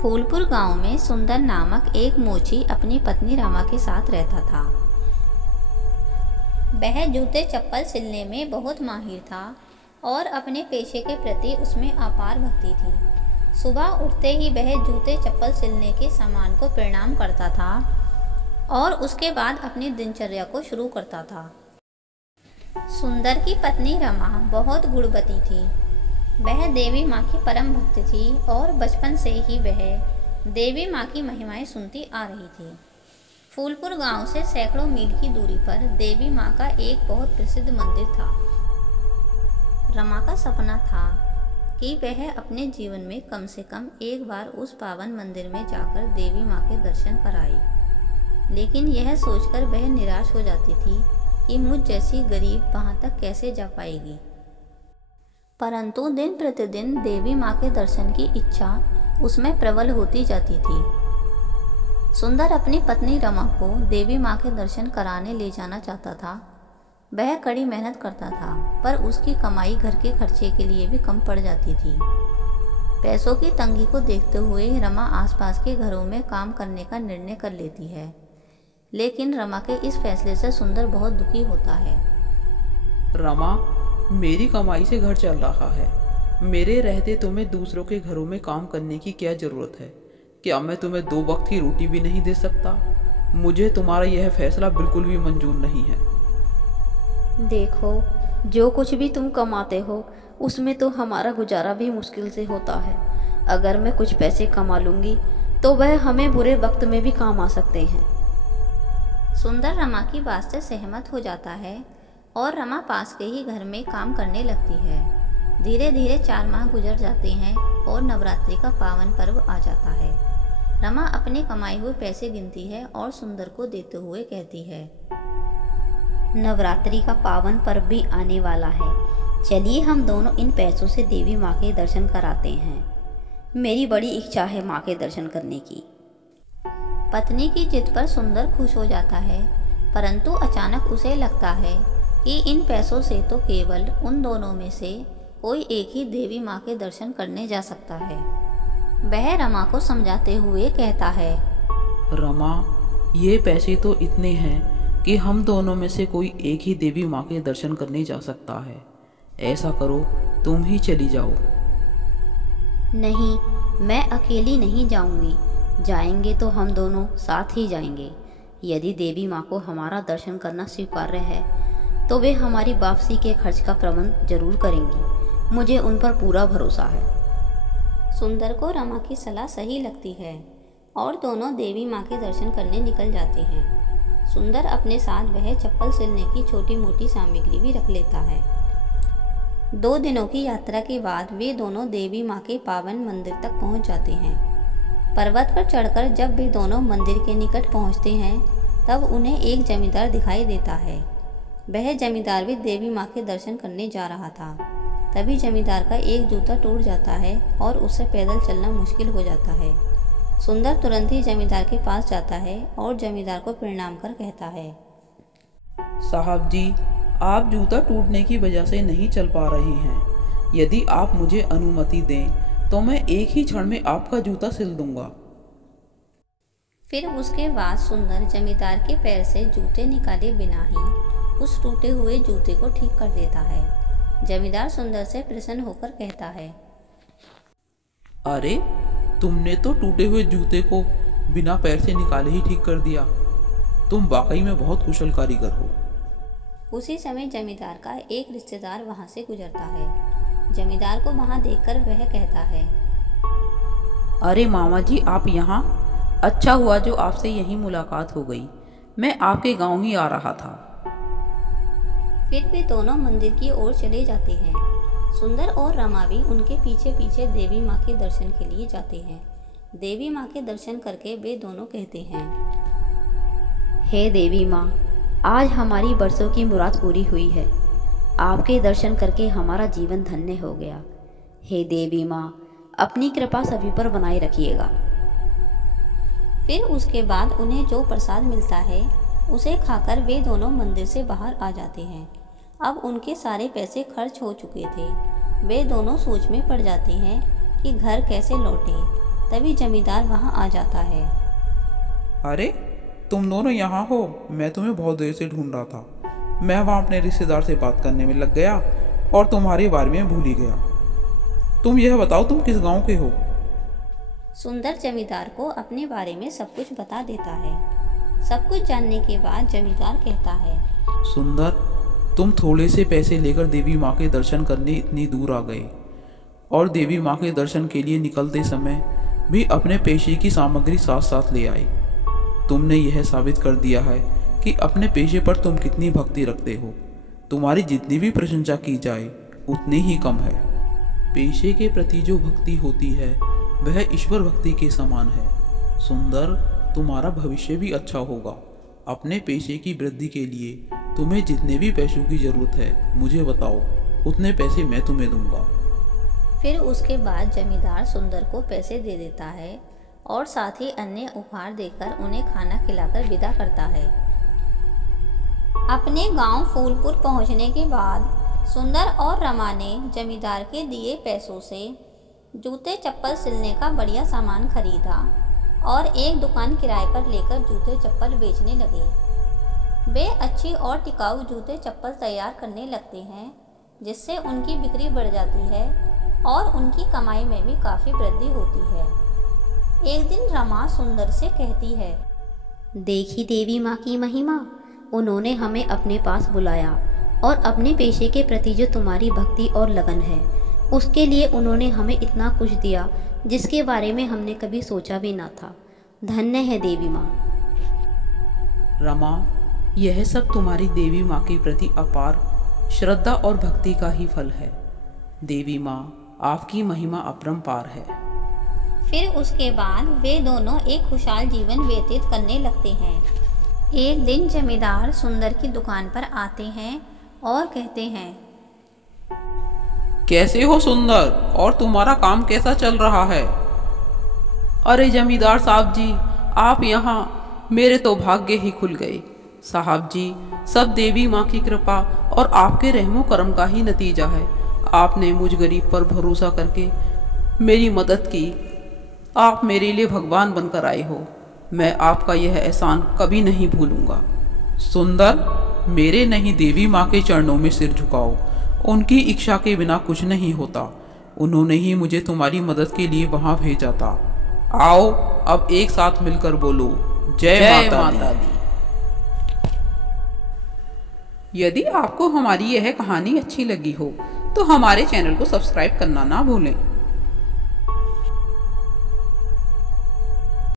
फूलपुर गांव में सुंदर नामक एक मोची अपनी पत्नी रमा के साथ रहता था। वह जूते चप्पल सिलने में बहुत माहिर था और अपने पेशे के प्रति उसमें अपार भक्ति थी। सुबह उठते ही वह जूते चप्पल सिलने के सामान को प्रणाम करता था और उसके बाद अपनी दिनचर्या को शुरू करता था। सुंदर की पत्नी रमा बहुत गुणवती थी। वह देवी माँ की परम भक्त थी और बचपन से ही वह देवी माँ की महिमाएं सुनती आ रही थी। फूलपुर गांव से सैकड़ों मील की दूरी पर देवी माँ का एक बहुत प्रसिद्ध मंदिर था। रमा का सपना था कि वह अपने जीवन में कम से कम एक बार उस पावन मंदिर में जाकर देवी माँ के दर्शन कराए, लेकिन यह सोचकर वह निराश हो जाती थी कि मुझ जैसी गरीब वहाँ तक कैसे जा पाएगी। परंतु दिन प्रतिदिन देवी माँ के दर्शन की इच्छा उसमें प्रबल होती जाती थी। सुंदर अपनी पत्नी रमा को देवी माँ के दर्शन कराने ले जाना चाहता था। वह कड़ी मेहनत करता था, पर उसकी कमाई घर के खर्चे के लिए भी कम पड़ जाती थी। पैसों की तंगी को देखते हुए रमा आसपास के घरों में काम करने का निर्णय कर लेती है, लेकिन रमा के इस फैसले से सुंदर बहुत दुखी होता है। रमा, मेरी कमाई से घर चल रहा है। मेरे रहते तुम्हें दूसरों के घरों में काम करने की क्या ज़रूरत है? क्या मैं तुम्हें 2 वक्त की रोटी भी नहीं दे सकता? मुझे तुम्हारा यह फैसला बिल्कुल भी मंजूर नहीं है। देखो, जो कुछ भी तुम कमाते हो उसमें तो हमारा गुजारा भी मुश्किल से होता है। अगर मैं कुछ पैसे कमा लूँगी तो वह हमें बुरे वक्त में भी काम आ सकते हैं। सुंदर रमा की बात से सहमत हो जाता है और रमा पास के ही घर में काम करने लगती है। धीरे धीरे 4 माह गुजर जाते हैं और नवरात्रि का पावन पर्व आ जाता है। रमा अपने कमाए हुए पैसे गिनती है और सुंदर को देते हुए कहती है, नवरात्रि का पावन पर्व भी आने वाला है। चलिए हम दोनों इन पैसों से देवी माँ के दर्शन कराते हैं। मेरी बड़ी इच्छा है माँ के दर्शन करने की। पत्नी की जिद पर सुंदर खुश हो जाता है, परंतु अचानक उसे लगता है कि इन पैसों से तो केवल उन दोनों में से कोई एक ही देवी माँ के दर्शन करने जा सकता है। वह रमा को समझाते हुए कहता है, रमा, ये पैसे तो इतने हैं कि हम दोनों में से कोई एक ही देवी माँ के दर्शन करने जा सकता है। ऐसा करो, तुम ही चली जाओ। नहीं, मैं अकेली नहीं जाऊंगी। जाएंगे तो हम दोनों साथ ही जाएंगे। यदि देवी माँ को हमारा दर्शन करना स्वीकार्य है तो वे हमारी वापसी के खर्च का प्रबंध जरूर करेंगी। मुझे उन पर पूरा भरोसा है। सुंदर को रमा की सलाह सही लगती है और दोनों देवी माँ के दर्शन करने निकल जाते हैं। सुंदर अपने साथ वह चप्पल सिलने की छोटी मोटी सामग्री भी रख लेता है। 2 दिनों की यात्रा के बाद वे दोनों देवी माँ के पावन मंदिर तक पहुँच जाते हैं। पर्वत पर चढ़कर जब वे दोनों मंदिर के निकट पहुँचते हैं तब उन्हें एक जमींदार दिखाई देता है। वह जमींदार भी देवी माँ के दर्शन करने जा रहा था। तभी जमींदार का एक जूता टूट जाता है और उससे पैदल चलना मुश्किल हो जाता है। सुंदर तुरंत ही जमींदार के पास जाता है और जमींदार को प्रणाम कर कहता है, साहब जी, आप जूता टूटने की वजह से नहीं चल पा रहे हैं। यदि आप मुझे अनुमति दें तो मैं एक ही क्षण में आपका जूता सिल दूंगा। फिर उसके बाद सुंदर जमींदार के पैर से जूते निकाले बिना ही उस टूटे हुए जूते को ठीक कर देता है। जमींदार सुंदर से प्रसन्न होकर कहता है, अरे, तुमने तो टूटे हुए जूते को बिना पैर से निकाले ही ठीक कर दिया। तुम वाकई में बहुत कुशल कारीगर हो। उसी समय जमींदार का एक रिश्तेदार वहां से गुजरता है। जमींदार को वहां देखकर वह कहता है, अरे मामा जी, आप यहाँ? अच्छा हुआ जो आपसे यहीं मुलाकात हो गई। मैं आपके गांव ही आ रहा था। फिर वे दोनों मंदिर की ओर चले जाते हैं। सुंदर और रमा भी उनके पीछे पीछे देवी माँ के दर्शन के लिए जाते हैं। देवी माँ के दर्शन करके वे दोनों कहते हैं, हे देवी माँ, आज हमारी बरसों की मुराद पूरी हुई है। आपके दर्शन करके हमारा जीवन धन्य हो गया। हे देवी माँ, अपनी कृपा सभी पर बनाए रखिएगा। फिर उसके बाद उन्हें जो प्रसाद मिलता है उसे खाकर वे दोनों मंदिर से बाहर आ जाते हैं। अब उनके सारे पैसे खर्च हो चुके थे। वे दोनों सोच में पड़ जाते हैं कि घर कैसे लौटें। तभी जमींदार वहां आ जाता है। अरे तुम दोनों यहाँ हो, मैं तुम्हें बहुत देर से ढूंढ रहा था। मैं वहाँ अपने रिश्तेदार से बात करने में लग गया और तुम्हारे बारे में भूल ही गया। तुम यह बताओ तुम किस गांव के हो? सुंदर जमींदार को अपने बारे में सब कुछ बता देता है। सब कुछ जानने के बाद जमींदार कहता है, सुंदर, तुम थोड़े से पैसे लेकर देवी माँ के दर्शन करने इतनी दूर आ गए और देवी माँ के दर्शन के लिए निकलते समय भी अपने पेशे की सामग्री साथ साथ ले आए। तुमने यह साबित कर दिया है कि अपने पेशे पर तुम कितनी भक्ति रखते हो। तुम्हारी जितनी भी प्रशंसा की जाए उतनी ही कम है। पेशे के प्रति जो भक्ति होती है वह ईश्वर भक्ति के समान है। सुंदर, तुम्हारा भविष्य भी अच्छा होगा। अपने पेशे की वृद्धि के लिए तुम्हें जितने भी पैसों की जरूरत है मुझे बताओ, उतने पैसे मैं तुम्हें दूंगा। फिर उसके बाद जमींदार सुंदर को पैसे दे देता है और साथ ही अन्य उपहार देकर उन्हें खाना खिलाकर विदा करता है। अपने गांव फूलपुर पहुंचने के बाद सुंदर और रमा ने जमींदार के दिए पैसों से जूते चप्पल सिलने का बढ़िया सामान खरीदा और एक दुकान किराए पर लेकर जूते चप्पल बेचने लगे। वे अच्छी और टिकाऊ जूते चप्पल तैयार करने लगते हैं, जिससे उनकी बिक्री बढ़ जाती है और उनकी कमाई में भी काफ़ी वृद्धि होती है। एक दिन रमा सुंदर से कहती है, देखी देवी माँ की महिमा, उन्होंने हमें अपने पास बुलाया और अपने पेशे के प्रति जो तुम्हारी भक्ति और लगन है उसके लिए उन्होंने हमें इतना कुछ दिया जिसके बारे में हमने कभी सोचा भी ना था। धन्य है देवी माँ। रमा, यह सब तुम्हारी देवी माँ के प्रति अपार श्रद्धा और भक्ति का ही फल है। देवी माँ, आपकी महिमा अपरंपार है। फिर उसके बाद वे दोनों एक खुशहाल जीवन व्यतीत करने लगते हैं। एक दिन जमींदार सुंदर की दुकान पर आते हैं और कहते हैं, कैसे हो सुंदर, और तुम्हारा काम कैसा चल रहा है? अरे जमींदार साहब जी, आप यहाँ, मेरे तो भाग्य ही खुल गए। साहब जी, सब देवी माँ की कृपा और आपके रहमो करम का ही नतीजा है। आपने मुझ गरीब पर भरोसा करके मेरी मदद की। आप मेरे लिए भगवान बनकर आए हो। मैं आपका यह एहसान कभी नहीं भूलूंगा। सुंदर, मेरे नहीं देवी माँ के चरणों में सिर झुकाओ। उनकी इच्छा के बिना कुछ नहीं होता। उन्होंने ही मुझे तुम्हारी मदद के लिए वहाँ भेजा था। आओ अब एक साथ मिलकर बोलो, जय माता दी। यदि आपको हमारी यह कहानी अच्छी लगी हो तो हमारे चैनल को सब्सक्राइब करना ना भूलें।